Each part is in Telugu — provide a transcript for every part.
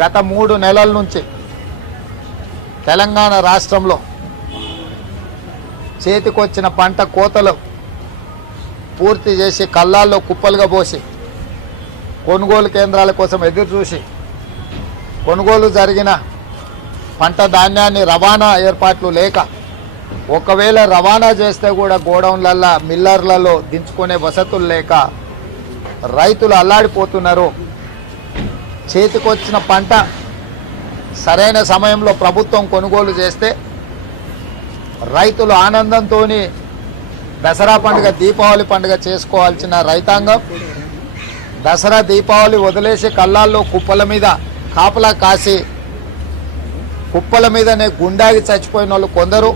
గత 3 నెలల నుంచి తెలంగాణ రాష్ట్రంలో చేతికొచ్చిన పంట కోతలు పూర్తి చేసి కళ్ళాల్లో కుప్పలుగా పోసి కొనుగోలు కేంద్రాల కోసం ఎదురు చూసి కొనుగోలు జరిగిన పంట ధాన్యాన్ని రవాణా ఏర్పాట్లు లేక ఒకవేళ రవాణా చేస్తే కూడా గోడౌన్లల్లో మిల్లర్లలో దించుకునే వసతులు లేక రైతులు అల్లాడిపోతున్నారు. చేతికొచ్చిన పంట సరైన సమయంలో ప్రభుత్వం కొనుగోలు చేస్తే రైతులు ఆనందంతో దసరా పండుగ దీపావళి పండుగ చేసుకోవాల్సిన రైతాంగం దసరా దీపావళి వదిలేసి కళ్ళాల్లో కుప్పల మీద కాపలా కాసి కుప్పల మీదనే గుండాగి చచ్చిపోయిన వాళ్ళు కొందరు,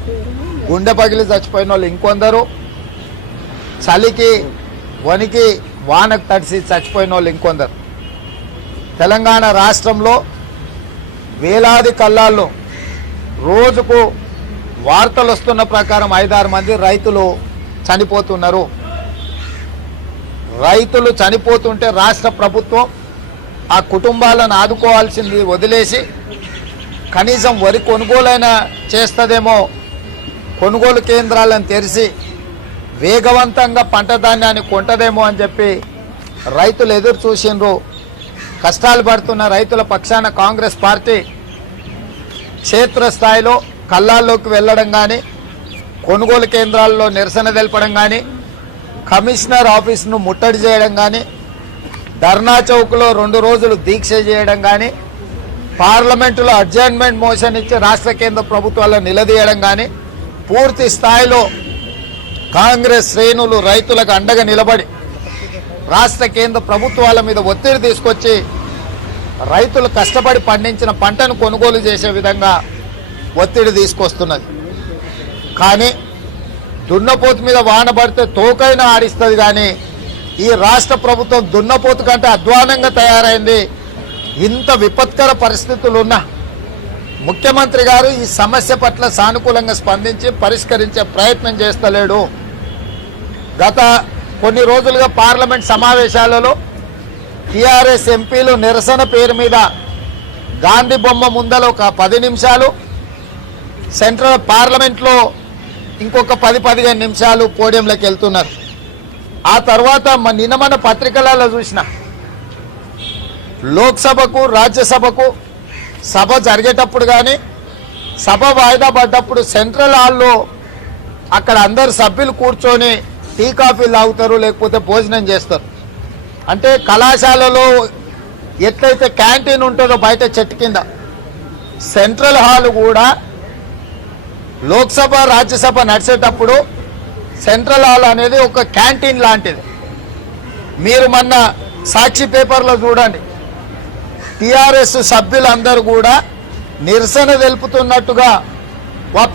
గుండె పగిలి చచ్చిపోయిన వాళ్ళు ఇంకొందరు, చలికి వణికి వానకు తడిసి చచ్చిపోయిన వాళ్ళు ఇంకొందరు. తెలంగాణ రాష్ట్రంలో వేలాది కళ్ళాల్లో రోజుకు వార్తలు వస్తున్న ప్రకారం 5-6 మంది రైతులు చనిపోతున్నారు. రైతులు చనిపోతుంటే రాష్ట్ర ప్రభుత్వం ఆ కుటుంబాలను ఆదుకోవాల్సింది వదిలేసి కనీసం వరి కొనుగోలైనా చేస్తుందేమో, కొనుగోలు కేంద్రాలను తెరిచి వేగవంతంగా పంట ధాన్యాన్ని కొంటదేమో అని చెప్పి రైతులు ఎదురు చూసిండ్రు. కష్టాలు పడుతున్న రైతుల పక్షాన కాంగ్రెస్ పార్టీ క్షేత్రస్థాయిలో కళ్ళాల్లోకి వెళ్ళడం కానీ, కొనుగోలు కేంద్రాల్లో నిరసన తెలపడం కానీ, కమిషనర్ ఆఫీస్ను ముట్టడి చేయడం కానీ, ధర్నా చౌక్లో 2 రోజులు దీక్ష చేయడం కానీ, పార్లమెంటులో అడ్జర్న్మెంట్ మోషన్ ఇచ్చి రాష్ట్ర కేంద్ర ప్రభుత్వాలను నిలదీయడం కానీ, పూర్తి స్థాయిలో కాంగ్రెస్ శ్రేణులు రైతులకు అండగా నిలబడి రాష్ట్ర కేంద్ర ప్రభుత్వాల మీద ఒత్తిడి తీసుకొచ్చి రైతులు కష్టపడి పండించిన పంటను కొనుగోలు చేసే విధంగా ఒత్తిడి తీసుకొస్తున్నది. కానీ దున్నపోతు మీద వాన పడితే తోకైనా ఆడిస్తుంది, కానీ ఈ రాష్ట్ర ప్రభుత్వం దున్నపోతు కంటే అధ్వానంగా తయారైంది. ఇంత విపత్కర పరిస్థితులున్నా ముఖ్యమంత్రి గారు ఈ సమస్య పట్ల సానుకూలంగా స్పందించి పరిష్కరించే ప్రయత్నం చేస్తలేడు. గత కొన్ని రోజులుగా పార్లమెంట్ సమావేశాలలో టీఆర్ఎస్ ఎంపీలు నిరసన పేరు మీద గాంధీ బొమ్మ ముందర ఒక 10 నిమిషాలు, సెంట్రల్ పార్లమెంట్లో ఇంకొక 10-15 నిమిషాలు పోడియంలోకి వెళ్తున్నారు. ఆ తర్వాత నిన్న మన పత్రికలలో చూసిన లోక్సభకు రాజ్యసభకు సభ జరిగేటప్పుడు కానీ సభ వాయిదా పడ్డప్పుడు సెంట్రల్ హాల్లో అక్కడ అందరు సభ్యులు కూర్చొని టీ కాఫీలు తాగుతారు, లేకపోతే భోజనం చేస్తారు. అంటే కళాశాలలో ఎట్లయితే క్యాంటీన్ ఉంటుందో బయట చెట్టు కింద, సెంట్రల్ హాల్ కూడా లోక్సభ రాజ్యసభ నడిచేటప్పుడు సెంట్రల్ హాల్ అనేది ఒక క్యాంటీన్ లాంటిది. మీరు మొన్న సాక్షి పేపర్లో చూడండి, టీఆర్ఎస్ సభ్యులందరూ కూడా నిరసన తెలుపుతున్నట్టుగా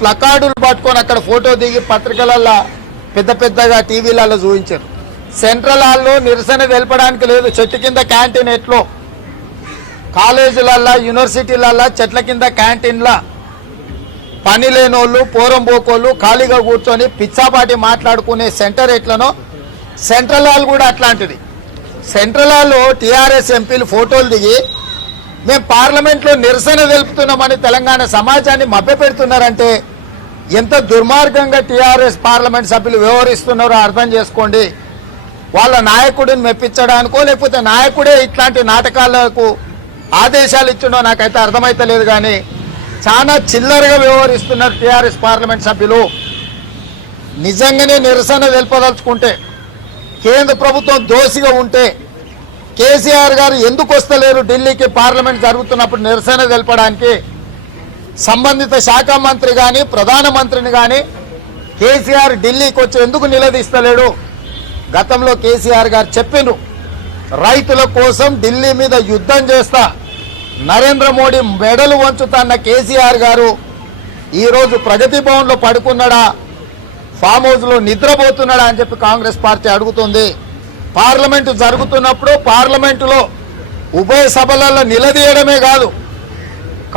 ప్లకార్డులు పట్టుకొని అక్కడ ఫోటో దిగి పత్రికలలో పెద్దగా టీవీలలో చూపించారు. సెంట్రల్ హాల్లో నిరసన తెలపడానికి లేదు, చెట్టు కింద క్యాంటీన్. ఎట్లో కాలేజీలల్లో యూనివర్సిటీలల్లో చెట్ల కింద క్యాంటీన్లా పని లేనోళ్ళు పోరంబోకోళ్ళు ఖాళీగా కూర్చొని పిచ్చాపాటి మాట్లాడుకునే సెంటర్ ఎట్లనో సెంట్రల్ హాల్ కూడా అట్లాంటిది. సెంట్రల్ హాల్లో టీఆర్ఎస్ ఎంపీలు ఫోటోలు దిగి మేము పార్లమెంట్లో నిరసన తెలుపుతున్నామని తెలంగాణ సమాజాన్ని మభ్యపెడుతున్నారంటే ఎంత దుర్మార్గంగా టీఆర్ఎస్ పార్లమెంట్ సభ్యులు వ్యవహరిస్తున్నారో అర్థం చేసుకోండి. వాళ్ళ నాయకుడిని మెప్పించడానికో లేకపోతే నాయకుడే ఇట్లాంటి నాటకాలకు ఆదేశాలు ఇచ్చిండో నాకైతే అర్థమైతలేదు. కానీ చాలా చిల్లరగా వ్యవహరిస్తున్నారు టీఆర్ఎస్ పార్లమెంట్ సభ్యులు. నిజంగానే నిరసన తెలుపదలుచుకుంటే, కేంద్ర ప్రభుత్వం దోషిగా ఉంటే కేసీఆర్ గారు ఎందుకు వస్తలేరు ఢిల్లీకి పార్లమెంట్ జరుగుతున్నప్పుడు నిరసన తెలపడానికి? సంబంధిత శాఖ మంత్రి కానీ ప్రధానమంత్రిని కానీ కేసీఆర్ ఢిల్లీకి వచ్చి ఎందుకు నిలదీస్తలేడు? గతంలో కేసీఆర్ గారు చెప్పిండ్రు, రైతుల కోసం ఢిల్లీ మీద యుద్ధం చేస్తా, నరేంద్ర మోడీ మెడలు వంచుతాన్న కేసీఆర్ గారు ఈరోజు ప్రగతి భవన్లో పడుకున్నాడా, ఫామ్ హౌస్లో నిద్రపోతున్నాడా అని చెప్పి కాంగ్రెస్ పార్టీ అడుగుతుంది. పార్లమెంటు జరుగుతున్నప్పుడు పార్లమెంటులో ఉభయ సభలలో నిలదీయడమే కాదు,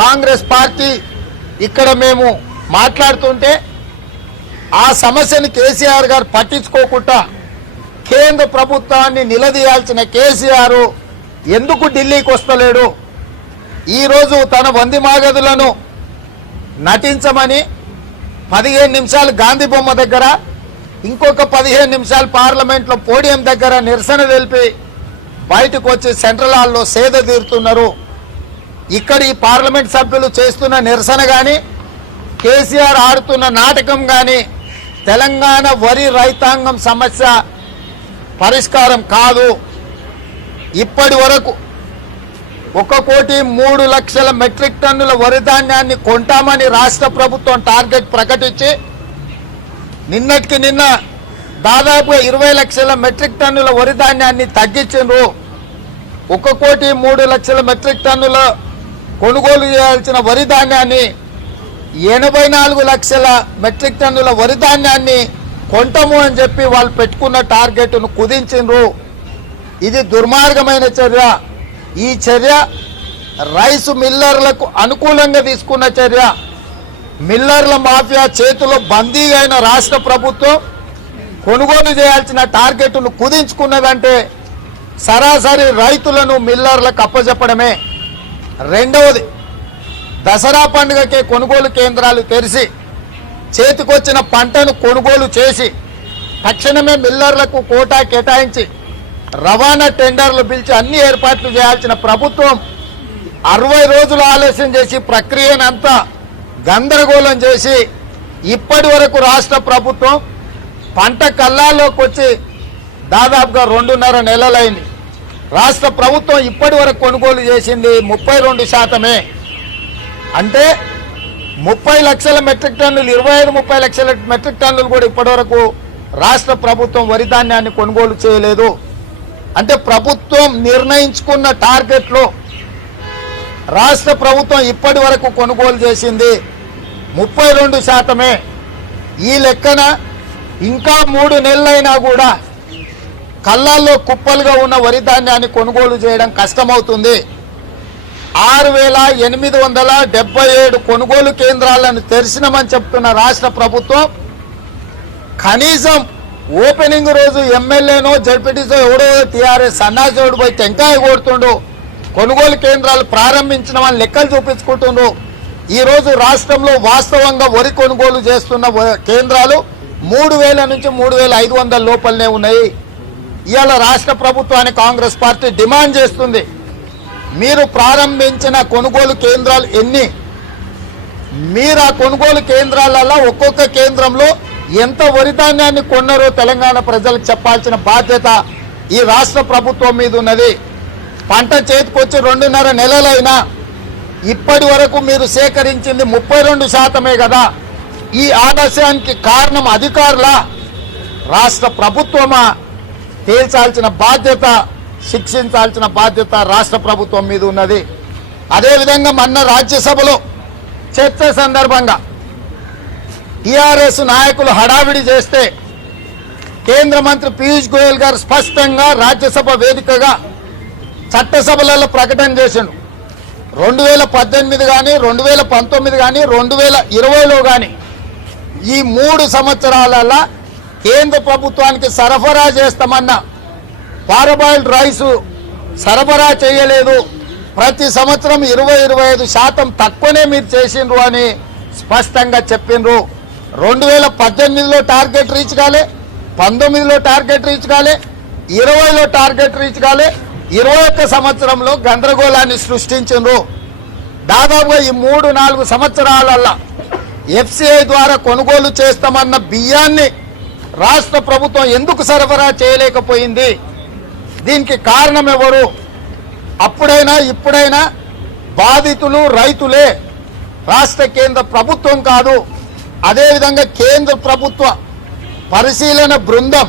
కాంగ్రెస్ పార్టీ ఇక్కడ మేము మాట్లాడుతుంటే ఆ సమస్యని కేసీఆర్ గారు పట్టించుకోకుండా కేంద్ర ప్రభుత్వాన్ని నిలదీయాల్సిన కేసీఆర్ ఎందుకు ఢిల్లీకి వస్తలేడు? ఈరోజు తన వంది మాగదులను నటించమని 15 నిమిషాలు గాంధీ బొమ్మ దగ్గర, ఇంకొక 15 నిమిషాలు పార్లమెంట్లో పోడియం దగ్గర నిరసన తెలిపి బయటకు వచ్చి సెంట్రల్ హాల్లో సేద తీరుతున్నారు. ఇక్కడ ఈ పార్లమెంట్ సభ్యులు చేస్తున్న నిరసన కానీ, కేసీఆర్ ఆడుతున్న నాటకం కానీ తెలంగాణ వరి రైతాంగం సమస్య పరిష్కారం కాదు. ఇప్పటి వరకు 1,03,00,000 మెట్రిక్ టన్నుల వరి ధాన్యాన్ని కొంటామని రాష్ట్ర ప్రభుత్వం టార్గెట్ ప్రకటించి నిన్నటికి నిన్న దాదాపుగా 20 లక్షల మెట్రిక్ టన్నుల వరి ధాన్యాన్ని తగ్గించిండ్రు. 1,03,00,000 మెట్రిక్ టన్నుల కొనుగోలు చేయాల్సిన వరి ధాన్యాన్ని 84 లక్షల మెట్రిక్ టన్నుల వరి ధాన్యాన్ని కొంటాము అని చెప్పి వాళ్ళు పెట్టుకున్న టార్గెట్ను కుదించిండ్రు. ఇది దుర్మార్గమైన చర్య. ఈ చర్య రైసు మిల్లర్లకు అనుకూలంగా తీసుకున్న చర్య. మిల్లర్ల మాఫియా చేతిలో బందీగా అయిన రాష్ట్ర ప్రభుత్వం కొనుగోలు చేయాల్సిన టార్గెట్ను కుదించుకున్నదంటే సరాసరి రైతులను మిల్లర్లకు అప్పజెప్పడమే. రెండవది, దసరా పండుగకే కొనుగోలు కేంద్రాలు తెరిచి చేతికొచ్చిన పంటను కొనుగోలు చేసి తక్షణమే మిల్లర్లకు కోటా కేటాయించి రవాణా టెండర్లు పిలిచి అన్ని ఏర్పాట్లు చేయాల్సిన ప్రభుత్వం 60 రోజులు ఆలస్యం చేసి ప్రక్రియనంతా గందరగోళం చేసి ఇప్పటి వరకు రాష్ట్ర ప్రభుత్వం పంట కల్లాల్లోకి వచ్చి దాదాపుగా 2.5 నెలలైంది. రాష్ట్ర ప్రభుత్వం ఇప్పటి వరకు కొనుగోలు చేసింది 32%. అంటే 30 లక్షల మెట్రిక్ టన్నులు, 25-30 లక్షల మెట్రిక్ టన్నులు కూడా ఇప్పటి వరకు రాష్ట్ర ప్రభుత్వం వరి ధాన్యాన్ని కొనుగోలు చేయలేదు. అంటే ప్రభుత్వం నిర్ణయించుకున్న టార్గెట్లో రాష్ట్ర ప్రభుత్వం ఇప్పటి వరకు కొనుగోలు చేసింది 32%. ఈ లెక్కన ఇంకా 3 నెలలైనా కూడా కళ్ళాల్లో కుప్పలుగా ఉన్న వరి ధాన్యాన్ని కొనుగోలు చేయడం కష్టమవుతుంది. 6,877 కొనుగోలు కేంద్రాలను తెరిచినామని చెప్తున్న రాష్ట్ర ప్రభుత్వం కనీసం ఓపెనింగ్ రోజు ఎమ్మెల్యేనో జడ్పీటీసో ఎవడో టీఆర్ఎస్ సన్నాసుడు పోయి టెంకాయ కొడుతుండు, కొనుగోలు కేంద్రాలు ప్రారంభించిన వాళ్ళని లెక్కలు చూపించుకుంటుండ్రు. ఈరోజు రాష్ట్రంలో వాస్తవంగా వరి కొనుగోలు చేస్తున్న కేంద్రాలు 3,000 నుంచి 3,500 లోపలనే ఉన్నాయి. ఇవాళ రాష్ట్ర ప్రభుత్వాన్ని కాంగ్రెస్ పార్టీ డిమాండ్ చేస్తుంది, మీరు ప్రారంభించిన కొనుగోలు కేంద్రాలు ఎన్ని, మీరు ఆ కొనుగోలు కేంద్రాలలో ఒక్కొక్క కేంద్రంలో ఎంత వరి ధాన్యాన్ని కొన్నారో తెలంగాణ ప్రజలకు చెప్పాల్సిన బాధ్యత ఈ రాష్ట్ర ప్రభుత్వం మీద ఉన్నది. పంట చేతికొచ్చి 2.5 నెలలైనా ఇప్పటి వరకు మీరు సేకరించింది 32%. కదా, ఈ ఆలస్యానికి కారణం అధికారులా రాష్ట్ర ప్రభుత్వమా? తేల్చాల్సిన బాధ్యత, శిక్షించాల్సిన బాధ్యత రాష్ట్ర ప్రభుత్వం మీద ఉన్నది. అదేవిధంగా మొన్న రాజ్యసభలో చర్చ సందర్భంగా టీఆర్ఎస్ నాయకులు హడావిడి చేస్తే కేంద్ర మంత్రి పీయూష్ గోయల్ గారు స్పష్టంగా రాజ్యసభ వేదికగా చట్టసభలలో ప్రకటన చేసిండు. 2018 కానీ 2019 కానీ 2020లో కానీ ఈ 3 సంవత్సరాలలో కేంద్ర ప్రభుత్వానికి సరఫరా చేస్తామన్న పారబాయిల్డ్ రైసు సరఫరా చేయలేదు, ప్రతి సంవత్సరం 20-25% తక్కువనే మీరు చేసిండ్రు అని స్పష్టంగా చెప్పిండ్రు. 2018లో టార్గెట్ రీచ్ కాలే, 19లో టార్గెట్ రీచ్ కాలే, 20లో టార్గెట్ రీచ్ కాలే, 21 సంవత్సరంలో గందరగోళాన్ని సృష్టించిండ్రు. దాదాపుగా ఈ 3-4 సంవత్సరాలల్లో ఎఫ్సిఐ ద్వారా కొనుగోలు చేస్తామన్న బియ్యాన్ని రాష్ట్ర ప్రభుత్వం ఎందుకు సరఫరా చేయలేకపోయింది? దీనికి కారణం ఎవరు? అప్పుడైనా ఇప్పుడైనా బాధితులు రైతులే, రాష్ట్ర కేంద్ర ప్రభుత్వం కాదు. అదేవిధంగా కేంద్ర ప్రభుత్వ పరిశీలన బృందం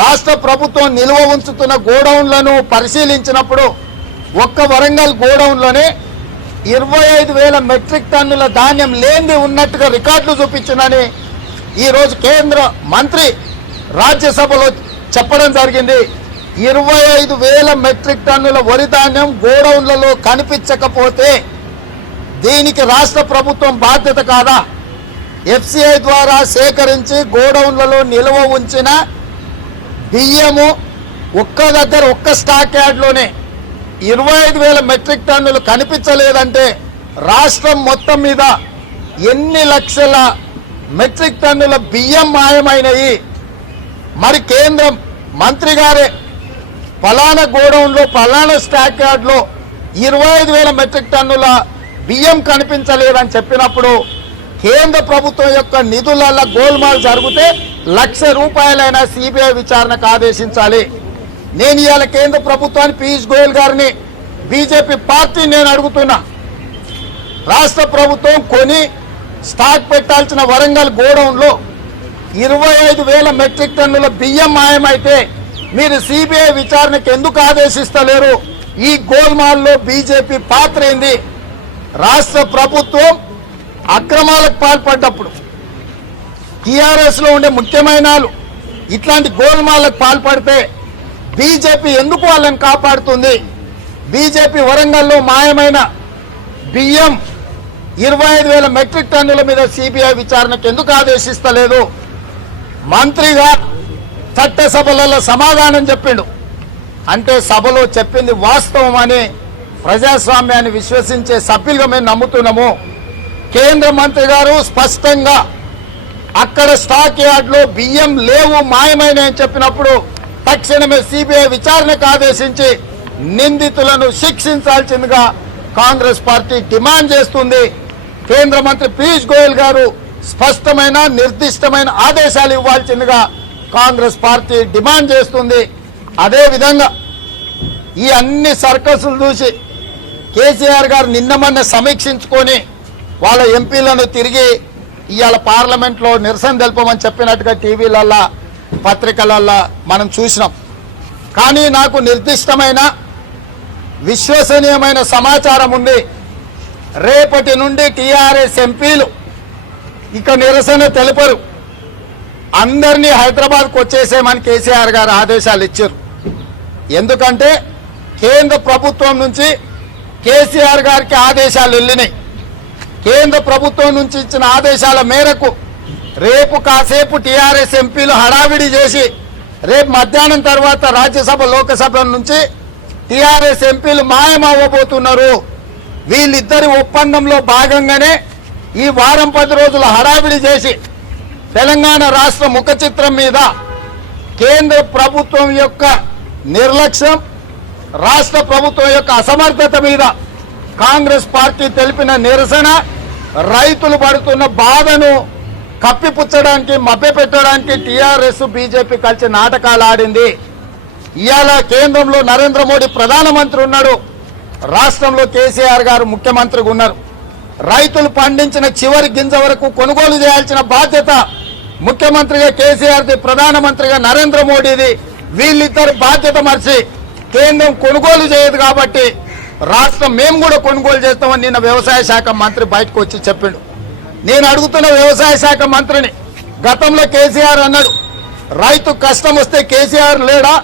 రాష్ట్ర ప్రభుత్వం నిల్వ ఉంచుతున్న గోడౌన్లను పరిశీలించినప్పుడు ఒక్క వరంగల్ గోడౌన్లోనే 25,000 మెట్రిక్ టన్నుల ధాన్యం లేనిది ఉన్నట్టుగా రికార్డులు చూపించిందని ఈరోజు కేంద్ర మంత్రి రాజ్యసభలో చెప్పడం జరిగింది. 25,000 మెట్రిక్ టన్నుల వరి ధాన్యం గోడౌన్లలో కనిపించకపోతే దీనికి రాష్ట్ర ప్రభుత్వం బాధ్యత కాదా? ఎఫ్సిఐ ద్వారా సేకరించి గోడౌన్లలో నిల్వ ఉంచిన బియ్యము ఒక్క స్టాక్ యార్డ్లోనే 25,000 మెట్రిక్ టన్నులు కనిపించలేదంటే రాష్ట్రం మొత్తం మీద ఎన్ని లక్షల మెట్రిక్ టన్నుల బియ్యం మాయమైనవి? మరి కేంద్రం మంత్రి గారే ఫలానా గోడౌన్లో ఫలానా స్టాక్ యార్డ్లో 25,000 మెట్రిక్ టన్నుల బియ్యం కనిపించలేదని చెప్పినప్పుడు కేంద్ర ప్రభుత్వం యొక్క నిధుల గోల్మాల్ జరిగితే ₹1,00,000 సిబిఐ విచారణకు ఆదేశించాలి. నేను ఇవాళ కేంద్ర ప్రభుత్వాన్ని పీయూష్ గోయల్ గారిని బీజేపీ పార్టీ నేను అడుగుతున్నా, రాష్ట్ర ప్రభుత్వం కొని స్టాక్ పెట్టాల్సిన వరంగల్ గోడౌన్లో 25,000 మెట్రిక్ టన్నుల బియ్యం మాయమైతే మీరు సిబిఐ విచారణకు ఎందుకు ఆదేశిస్తలేరు? ఈ గోల్మాల్లో బీజేపీ పాత్ర ఏంది? రాష్ట్ర ప్రభుత్వం అక్రమాలకు పాల్పడ్డప్పుడు టీఆర్ఎస్ లో ఉండే ముఖ్యమైన ఇట్లాంటి గోల్మాలకు పాల్పడితే బీజేపీ ఎందుకు వాళ్ళని కాపాడుతుంది? బీజేపీ వరంగల్లో మాయమైన బియ్యం 25,000 మెట్రిక్ టన్నుల మీద సిబిఐ విచారణకు ఎందుకు ఆదేశిస్తలేదు? మంత్రిగా చట్టసభలలో సమాధానం చెప్పిండు అంటే సభలో చెప్పింది వాస్తవం అని ప్రజాస్వామ్యాన్ని విశ్వసించే సభ్యులుగా మేము నమ్ముతున్నాము. కేంద్ర మంత్రి గారు స్పష్టంగా అక్కడ స్టాక్ యార్డ్లో బియ్యం లేవు మాయమైన అని చెప్పినప్పుడు తక్షణమే సిబిఐ విచారణకు ఆదేశించి నిందితులను శిక్షించాల్సిందిగా కాంగ్రెస్ పార్టీ డిమాండ్ చేస్తుంది. కేంద్ర మంత్రి పీయూష్ గోయల్ గారు స్పష్టమైన నిర్దిష్టమైన ఆదేశాలు ఇవ్వాల్సిందిగా కాంగ్రెస్ పార్టీ డిమాండ్ చేస్తుంది. అదేవిధంగా ఈ అన్ని సర్కస్లు చూసి కేసీఆర్ గారు నిన్నమన్న సమీక్షించుకొని వాళ్ళ ఎంపీలను తిరిగి ఇవాళ పార్లమెంట్లో నిరసన తెలపమని చెప్పినట్టుగా టీవీలల్లా పత్రికలల్లా మనం చూసినాం. కానీ నాకు నిర్దిష్టమైన విశ్వసనీయమైన సమాచారం ఉంది. రేపటి నుండి టీఆర్ఎస్ ఎంపీలు ఇక నిరసన తెలుపరు, అందరినీ హైదరాబాద్కు వచ్చేసేమని కేసీఆర్ గారు ఆదేశాలు ఇచ్చారు. ఎందుకంటే కేంద్ర ప్రభుత్వం నుంచి కేసీఆర్ గారికి ఆదేశాలు వెళ్ళినాయి. కేంద్ర ప్రభుత్వం నుంచి ఇచ్చిన ఆదేశాల మేరకు రేపు కాసేపు టీఆర్ఎస్ ఎంపీలు హడావిడి చేసి రేపు మధ్యాహ్నం తర్వాత రాజ్యసభ లోకసభ నుంచి టీఆర్ఎస్ ఎంపీలు మాయమవ్వబోతున్నారు. వీళ్ళిద్దరి ఒప్పందంలో భాగంగానే ఈ వారం 10 రోజుల హడావిడి చేసి తెలంగాణ రాష్ట్ర ముఖ చిత్రం మీద కేంద్ర ప్రభుత్వం యొక్క నిర్లక్ష్యం, రాష్ట్ర ప్రభుత్వం యొక్క అసమర్థత మీద కాంగ్రెస్ పార్టీ తెలిపిన నిరసన రైతులు పడుతున్న బాధను కప్పిపుచ్చడానికి మభ్యపెట్టడానికి టీఆర్ఎస్ బీజేపీ కలిసి నాటకాలు ఆడింది. ఇవాళ కేంద్రంలో నరేంద్ర మోడీ ప్రధానమంత్రి ఉన్నాడు, రాష్ట్రంలో కేసీఆర్ గారు ముఖ్యమంత్రిగా ఉన్నారు. రైతులు పండించిన చివరి గింజ వరకు కొనుగోలు చేయాల్సిన బాధ్యత ముఖ్యమంత్రిగా కేసీఆర్ది, ప్రధానమంత్రిగా నరేంద్ర మోడీది. వీళ్ళిద్దరు బాధ్యత మర్చి కేంద్రం కొనుగోలు చేయదు కాబట్టి రాష్ట్రం మేము కూడా కొనుగోలు చేస్తామని నిన్న వ్యవసాయ శాఖ మంత్రి బయటకు వచ్చి చెప్పిండు. నేను అడుగుతున్న వ్యవసాయ శాఖ మంత్రిని, గతంలో కేసీఆర్ అన్నాడు రైతు కష్టం వస్తే కేసీఆర్ లేడా?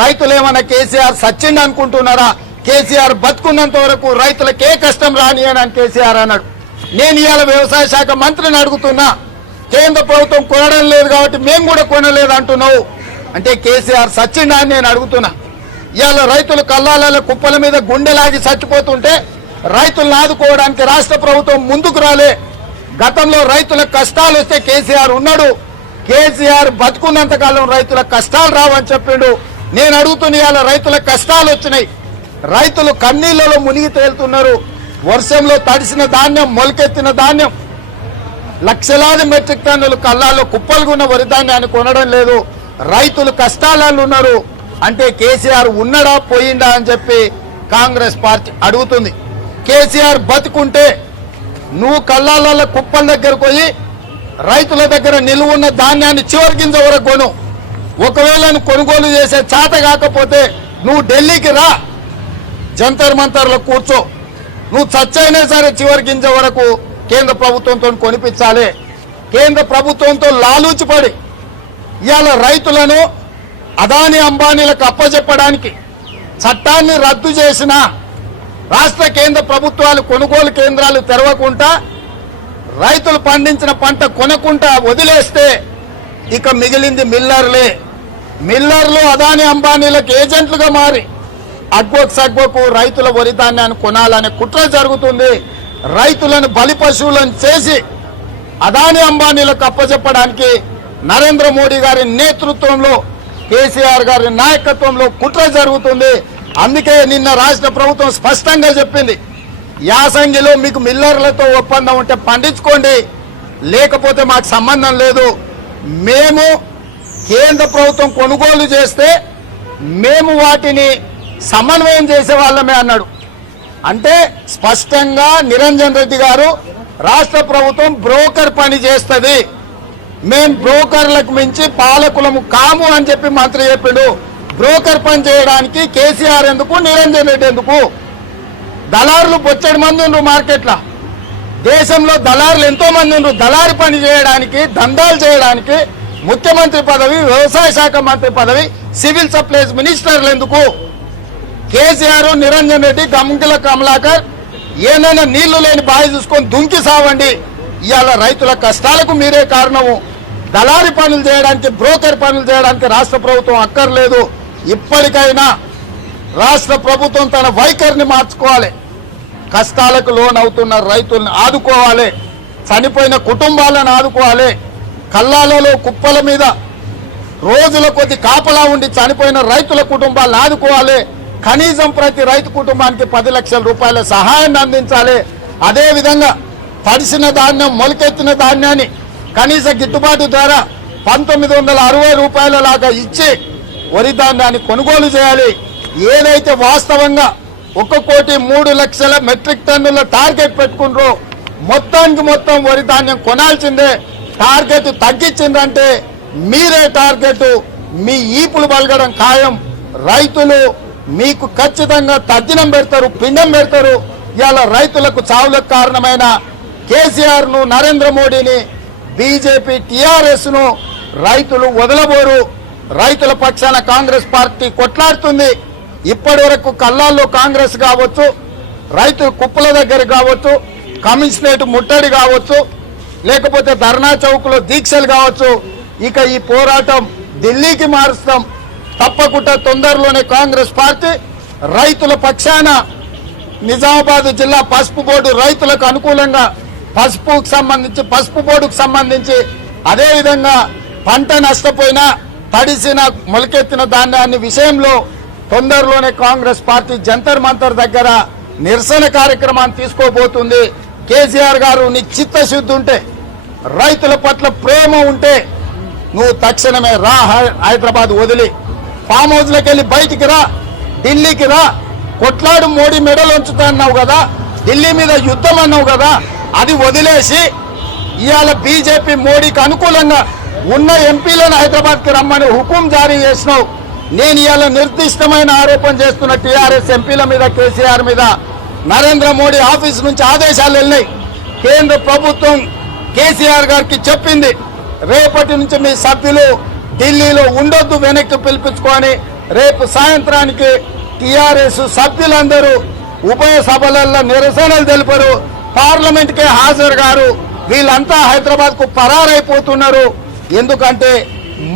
రైతులేమన్నా కేసీఆర్ సచ్చిండి అనుకుంటున్నారా? కేసీఆర్ బతుకున్నంత వరకు రైతులకే కష్టం రాని అని కేసీఆర్ అన్నాడు. నేను ఇవాళ వ్యవసాయ శాఖ మంత్రిని అడుగుతున్నా, కేంద్ర ప్రభుత్వం కొనడం లేదు కాబట్టి మేము కూడా కొనలేదు అంటున్నావు అంటే కేసీఆర్ సచ్చిండా అని నేను అడుగుతున్నా. ఇవాళ రైతులు కల్లాల కుప్పల మీద గుండెలాగి చచ్చిపోతుంటే రైతులను ఆదుకోవడానికి రాష్ట్ర ప్రభుత్వం ముందుకు రాలే. గతంలో రైతుల కష్టాలు వస్తే కేసీఆర్ ఉన్నాడు, కేసీఆర్ బతుకున్నంత కాలం రైతుల కష్టాలు రావని చెప్పిండు. నేను అడుగుతున్న ఇవాళ రైతుల కష్టాలు వచ్చినాయి, రైతులు కన్నీళ్లలో మునిగి తేలుతున్నారు. వర్షంలో తడిసిన ధాన్యం, మొలకెత్తిన ధాన్యం, లక్షలాది మెట్రిక్ టన్నులు కల్లాల్లో కుప్పలుగున్న వరి ధాన్యాన్ని కొనడం లేదు. రైతులు కష్టాలలో ఉన్నారు అంటే కేసీఆర్ ఉన్నాడా పోయిందా అని చెప్పి కాంగ్రెస్ పార్టీ అడుగుతుంది. కేసీఆర్ బతుకుంటే నువ్వు కల్లాల కుప్పల దగ్గరకు పోయి రైతుల దగ్గర నిలువున్న ధాన్యాన్ని చివరి గింజ వరకు కొను. ఒకవేళ నువ్వు కొనుగోలు చేసే చేత కాకపోతే నువ్వు ఢిల్లీకి రా, జంతర్ మంతర్లో కూర్చో. నువ్వు చచ్చైనా సరే చివరి గింజ వరకు కేంద్ర ప్రభుత్వంతో కొనిపించాలి. కేంద్ర ప్రభుత్వంతో లాలూచిపడి ఇవాళ రైతులను అదానీ అంబానీలకు అప్పచెప్పడానికి చట్టాన్ని రద్దు చేసిన రాష్ట్ర కేంద్ర ప్రభుత్వాలు కొనుగోలు కేంద్రాలు తెరవకుండా రైతులు పండించిన పంట కొనకుండా వదిలేస్తే ఇక మిగిలింది మిల్లర్లే. మిల్లర్లు అదానీ అంబానీలకు ఏజెంట్లుగా మారి సగ్గుకు రైతుల వరి ధాన్యాన్ని కొనాలనే కుట్ర జరుగుతుంది. రైతులను బలి పశువులను చేసి అదాని అంబానీలకు అప్పచెప్పడానికి నరేంద్ర మోడీ గారి నేతృత్వంలో కేసీఆర్ గారి నాయకత్వంలో కుట్ర జరుగుతుంది. అందుకే నిన్న రాష్ట్ర ప్రభుత్వం స్పష్టంగా చెప్పింది, యాసంగిలో మీకు మిల్లర్లతో ఒప్పందం ఉంటే పండించుకోండి, లేకపోతే మాకు సంబంధం లేదు. మేము కేంద్ర ప్రభుత్వం కొనుగోలు చేస్తే మేము వాటిని సమన్వయం చేసే వాళ్ళమే అన్నాడు. అంటే స్పష్టంగా నిరంజన్ రెడ్డి గారు రాష్ట్ర ప్రభుత్వం బ్రోకర్ పని చేస్తుంది, మేం బ్రోకర్లకు మించి పాలకులము కాము అని చెప్పి మంత్రి చెప్పిండు. బ్రోకర్ పని చేయడానికి కేసీఆర్ ఎందుకు, నిరంజన్ రెడ్డి ఎందుకు? దళారులు బొచ్చడి మంది ఉండ్రు మార్కెట్లో, దేశంలో దళారులు ఎంతో మంది ఉండ్రు. దళారి పని చేయడానికి, దందాలు చేయడానికి ముఖ్యమంత్రి పదవి, వ్యవసాయ శాఖ మంత్రి పదవి, సివిల్ సప్లైస్ మినిస్టర్లు ఎందుకు? కేసీఆర్, నిరంజన్ రెడ్డి, గంగుల కమలాకర్ ఏమైనా నీళ్లు లేని బావి చూసుకొని దుంకి సావండి. ఇవాళ రైతుల కష్టాలకు మీరే కారణము. దళారి పనులు చేయడానికి, బ్రోకర్ పనులు చేయడానికి రాష్ట్ర ప్రభుత్వం అక్కర్లేదు. ఇప్పటికైనా రాష్ట్ర ప్రభుత్వం తన వైఖరిని మార్చుకోవాలి. కష్టాలకు లోన్ అవుతున్న రైతులను ఆదుకోవాలి, చనిపోయిన కుటుంబాలను ఆదుకోవాలి. కల్లాలలో కుప్పల మీద రోజుల కొద్ది కాపలా ఉండి చనిపోయిన రైతుల కుటుంబాలను ఆదుకోవాలి. కనీసం ప్రతి రైతు కుటుంబానికి 10 లక్షల రూపాయల సహాయాన్ని అందించాలి. అదేవిధంగా తడిసిన ధాన్యం, మొలకెత్తిన ధాన్యాన్ని కనీస గిట్టుబాటు ద్వారా 1960 రూపాయల లాగా ఇచ్చి వరి ధాన్యాన్ని కొనుగోలు చేయాలి. ఏదైతే వాస్తవంగా 1,03,00,000 మెట్రిక్ టన్నుల టార్గెట్ పెట్టుకున్నారో మొత్తానికి మొత్తం వరి ధాన్యం కొనాల్సిందే. టార్గెట్ తగ్గించిందంటే మీరే టార్గెట్, మీ ఈపులు బలగడం ఖాయం. రైతులు మీకు ఖచ్చితంగా తద్దినం పెడతారు, పిండం పెడతారు. ఇవాళ రైతులకు చావులకు కారణమైన కేసీఆర్ ను, నరేంద్ర మోడీని, బీజేపీ, టీఆర్ఎస్ ను రైతులు వదలబోరు. రైతుల పక్షాన కాంగ్రెస్ పార్టీ కొట్లాడుతుంది. ఇప్పటి వరకు కల్లాల్లో కాంగ్రెస్ కావచ్చు, రైతు కుప్పల దగ్గర కావచ్చు, కమిషనరేట్ ముట్టడి కావచ్చు, లేకపోతే ధర్నా చౌక్లో దీక్షలు కావచ్చు, ఇక ఈ పోరాటం ఢిల్లీకి మారుస్తాం. తప్పకుండా తొందరలోనే కాంగ్రెస్ పార్టీ రైతుల పక్షాన నిజామాబాద్ జిల్లా పసుపు బోర్డు రైతులకు అనుకూలంగా పసుపుకు సంబంధించి, పసుపు బోర్డుకు సంబంధించి, అదేవిధంగా పంట నష్టపోయిన, తడిసిన, మొలకెత్తిన ధాన్యాన్ని విషయంలో తొందరలోనే కాంగ్రెస్ పార్టీ జంతర్ మంతర్ దగ్గర నిరసన కార్యక్రమాన్ని తీసుకోబోతుంది. కేసీఆర్ గారు నీకు చిత్తశుద్ధి ఉంటే, రైతుల పట్ల ప్రేమ ఉంటే నువ్వు తక్షణమే రా, హైదరాబాద్ వదిలి ఫామ్ హౌస్లోకి వెళ్ళి బయటికి రా, ఢిల్లీకి రా, కొట్లాడు, మోడీ మెడలు ఉంచుతా అన్నావు కదా, ఢిల్లీ మీద యుద్ధం అన్నావు కదా, అది వదిలేసి ఇవాళ బీజేపీ మోడీకి అనుకూలంగా ఉన్న ఎంపీలను హైదరాబాద్కి రమ్మని హుకుం జారీ చేసినావు. నేను ఇవాళ నిర్దిష్టమైన ఆరోపణ చేస్తున్న టీఆర్ఎస్ ఎంపీల మీద, కేసీఆర్ మీద నరేంద్ర మోడీ ఆఫీస్ నుంచి ఆదేశాలు వెళ్ళినాయి. కేంద్ర ప్రభుత్వం కేసీఆర్ గారికి చెప్పింది, రేపటి నుంచి మీ సభ్యులు ఢిల్లీలో ఉండొద్దు, వెనక్కి పిలిపించుకొని రేపు సాయంత్రానికి టీఆర్ఎస్ సభ్యులందరూ ఉభయ సభలలో నిరసనలు తెలిపారు, పార్లమెంట్కే హాజరు గారు. వీళ్ళంతా హైదరాబాద్ కు పరారైపోతున్నారు. ఎందుకంటే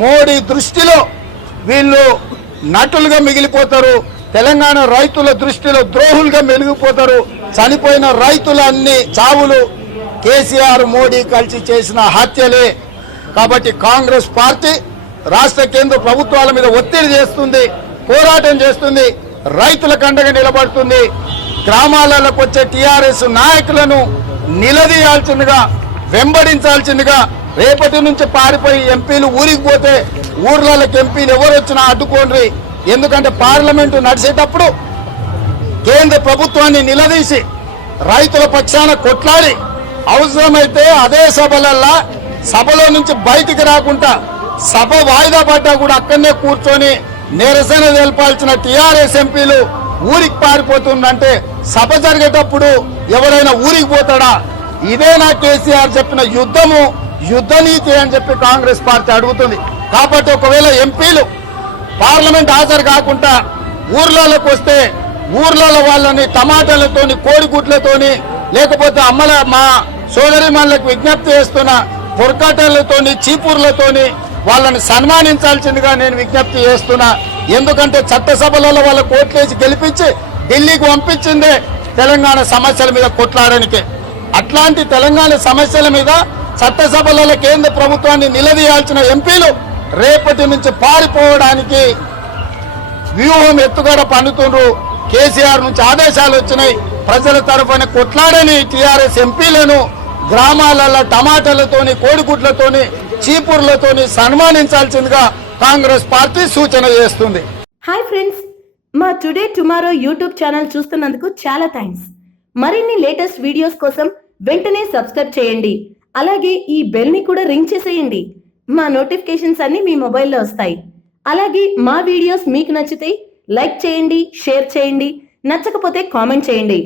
మోడీ దృష్టిలో వీళ్ళు నటులుగా మిగిలిపోతారు, తెలంగాణ రైతుల దృష్టిలో ద్రోహులుగా మెలిగిపోతారు. చనిపోయిన రైతుల అన్ని చావులు కేసీఆర్, మోడీ కలిసి చేసిన హత్యలే. కాబట్టి కాంగ్రెస్ పార్టీ రాష్ట్ర కేంద్ర ప్రభుత్వాల మీద ఒత్తిడి చేస్తుంది, పోరాటం చేస్తుంది, రైతులకు అండగా నిలబడుతుంది. గ్రామాలకు వచ్చే టీఆర్ఎస్ నాయకులను నిలదీయాల్సిందిగా, వెంబడించాల్సిందిగా, రేపటి నుంచి పారిపోయి ఎంపీలు ఊరికి పోతే ఊర్లకి ఎంపీలు ఎవరు వచ్చినా అడ్డుకోండి. ఎందుకంటే పార్లమెంటు నడిచేటప్పుడు కేంద్ర ప్రభుత్వాన్ని నిలదీసి రైతుల పక్షాన కొట్లాడి, అవసరమైతే అదే సభలో నుంచి బయటికి రాకుండా సభ వాయిదా పడ్డా కూడా అక్కడనే కూర్చొని నిరసన తెలపాల్సిన టీఆర్ఎస్ ఎంపీలు ఊరికి పారిపోతుందంటే సభ జరిగేటప్పుడు ఎవరైనా ఊరికి పోతాడా? ఇదే నా కేసీఆర్ చెప్పిన యుద్ధము, యుద్ధ నీతి అని చెప్పి కాంగ్రెస్ పార్టీ అడుగుతుంది. కాబట్టి ఒకవేళ ఎంపీలు పార్లమెంట్ హాజరు కాకుండా ఊర్లలోకి వస్తే ఊర్లలో వాళ్ళని టమాటాలతోని, కోడిగుడ్లతోని, లేకపోతే మా సోదరిమణులకు విజ్ఞప్తి చేస్తున్న పొరకాటలతోని, చీపూర్లతోని వాళ్ళని సన్మానించాల్సిందిగా నేను విజ్ఞప్తి చేస్తున్నా. ఎందుకంటే చట్టసభలలో వాళ్ళ కోట్లేసి గెలిపించి ఢిల్లీకి పంపించిందే తెలంగాణ సమస్యల మీద కొట్లాడడానికి. అట్లాంటి తెలంగాణ సమస్యల మీద చట్టసభలలో కేంద్ర ప్రభుత్వాన్ని నిలదీయాల్సిన ఎంపీలు రేపటి నుంచి పారిపోవడానికి వ్యూహం ఎత్తుగడ పన్నుతుండ్రు. కేసీఆర్ నుంచి ఆదేశాలు వచ్చినాయి, ప్రజల తరఫున కొట్లాడని టీఆర్ఎస్ ఎంపీలను గ్రామాలలో టమాటాలతోని కోడిగుడ్లతోని చీపుర్లతోని సన్మానించాల్సిందిగా కాంగ్రెస్ పార్టీ సూచన చేస్తుంది. హాయ్ ఫ్రెండ్స్, మా టుడే టుమారో యూట్యూబ్ ఛానల్ చూస్తున్నందుకు చాలా థ్యాంక్స్. మరిన్ని లేటెస్ట్ వీడియోస్ కోసం వెంటనే సబ్స్క్రైబ్ చేయండి. అలాగే ఈ బెల్ ని కూడా రింగ్ చేసేయండి. మా నోటిఫికేషన్స్ అన్ని మీ మొబైల్లో వస్తాయి. అలాగే మా వీడియోస్ మీకు నచ్చితే లైక్ చేయండి, షేర్ చేయండి, నచ్చకపోతే కామెంట్ చేయండి.